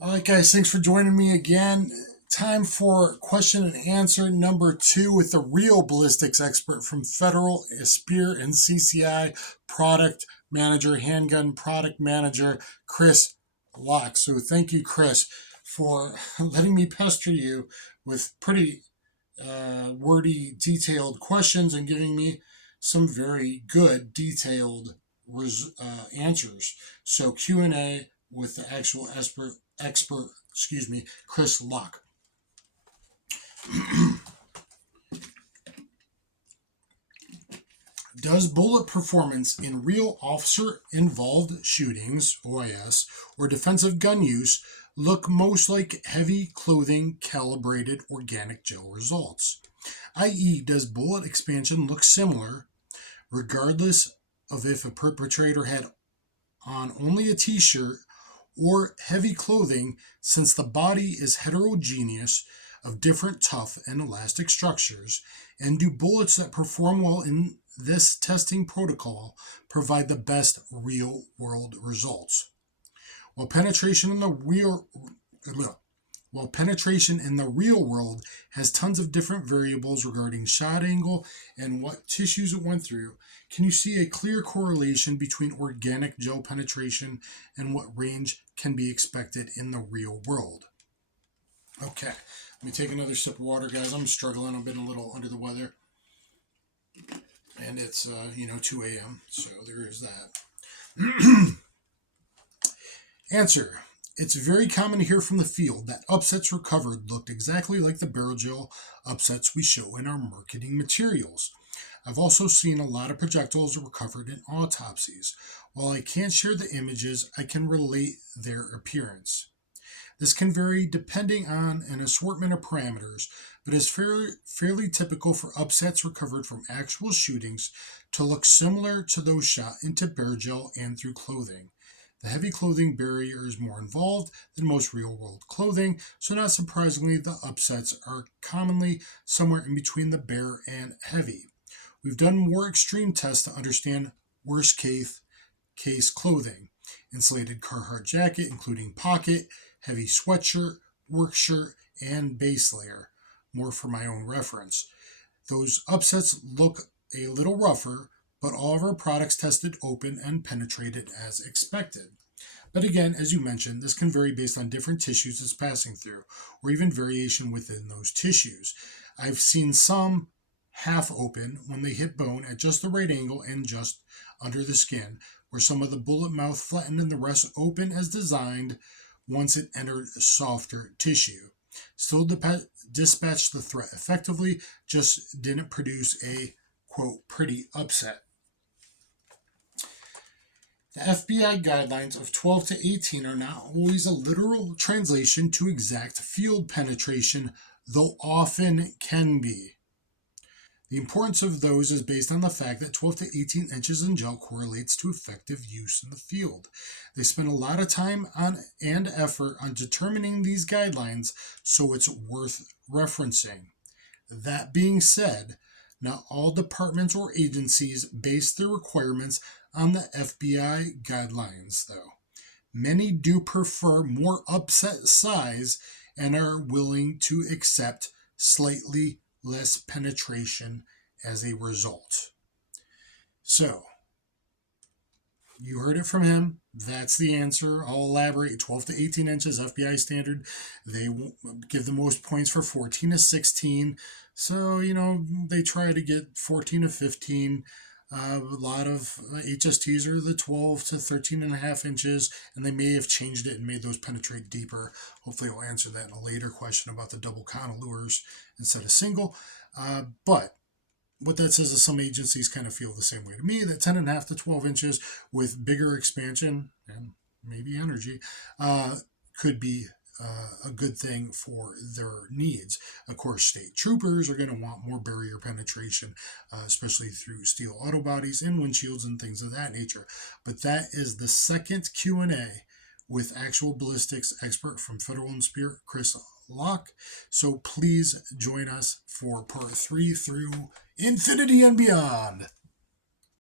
All right, guys, thanks for joining me again. Time for question and answer number 2 with the real ballistics expert from Federal, Speer and CCI product manager, handgun product manager, Chris Laack. So thank you, Chris, for letting me pester you with pretty wordy, detailed questions and giving me some very good, detailed answers. So Q&A with the actual expert, Chris Laack. Does bullet performance in real officer-involved shootings, OIS, or defensive gun use look most like heavy clothing calibrated organic gel results? I.e., does bullet expansion look similar regardless of if a perpetrator had on only a t-shirt or heavy clothing, since the body is heterogeneous of different tough and elastic structures? And do bullets that perform well in this testing protocol provide the best real-world results? While penetration in the real world has tons of different variables regarding shot angle and what tissues it went through, can you see a clear correlation between organic gel penetration and what range can be expected in the real world? Okay, let me take another sip of water, guys. I'm struggling. I've been a little under the weather. And it's, 2 a.m., so there is that. Answer. It's very common to hear from the field that upsets recovered looked exactly like the barrel gel upsets we show in our marketing materials. I've also seen a lot of projectiles recovered in autopsies. While I can't share the images, I can relate their appearance. This can vary depending on an assortment of parameters, but is fairly typical for upsets recovered from actual shootings to look similar to those shot into bear gel and through clothing. The heavy clothing barrier is more involved than most real-world clothing, so not surprisingly, the upsets are commonly somewhere in between the bare and heavy. We've done more extreme tests to understand worst case clothing. Insulated Carhartt jacket, including pocket, heavy sweatshirt, work shirt, and base layer. More for my own reference. Those upsets look a little rougher, but all of our products tested open and penetrated as expected. But again, as you mentioned, this can vary based on different tissues it's passing through, or even variation within those tissues. I've seen some half open when they hit bone at just the right angle and just under the skin, where some of the bullet mouth flattened and the rest open as designed once it entered softer tissue. Still dispatched the threat effectively, just didn't produce a, quote, pretty upset. The FBI guidelines of 12 to 18 are not always a literal translation to exact field penetration, though often can be. The importance of those is based on the fact that 12 to 18 inches in gel correlates to effective use in the field. They spend a lot of time and effort on determining these guidelines, so it's worth referencing. That being said, not all departments or agencies base their requirements on the FBI guidelines, though. Many do prefer more upset size and are willing to accept slightly less penetration as a result. So, you heard it from him. That's the answer. I'll elaborate. 12 to 18 inches, FBI standard. They give the most points for 14 to 16. So, they try to get 14 to 15. A lot of HSTs are the 12 to 13 and a half inches, and they may have changed it and made those penetrate deeper. Hopefully I'll answer that in a later question about the double cantilures instead of single. But what that says is some agencies kind of feel the same way to me, that 10 and a half to 12 inches with bigger expansion and maybe energy could be a good thing for their needs. Of course, state troopers are going to want more barrier penetration, especially through steel auto bodies and windshields and things of that nature. But that is the second Q&A with actual ballistics expert from Federal and Speer, Chris Laack. So please join us for part 3 through infinity and beyond.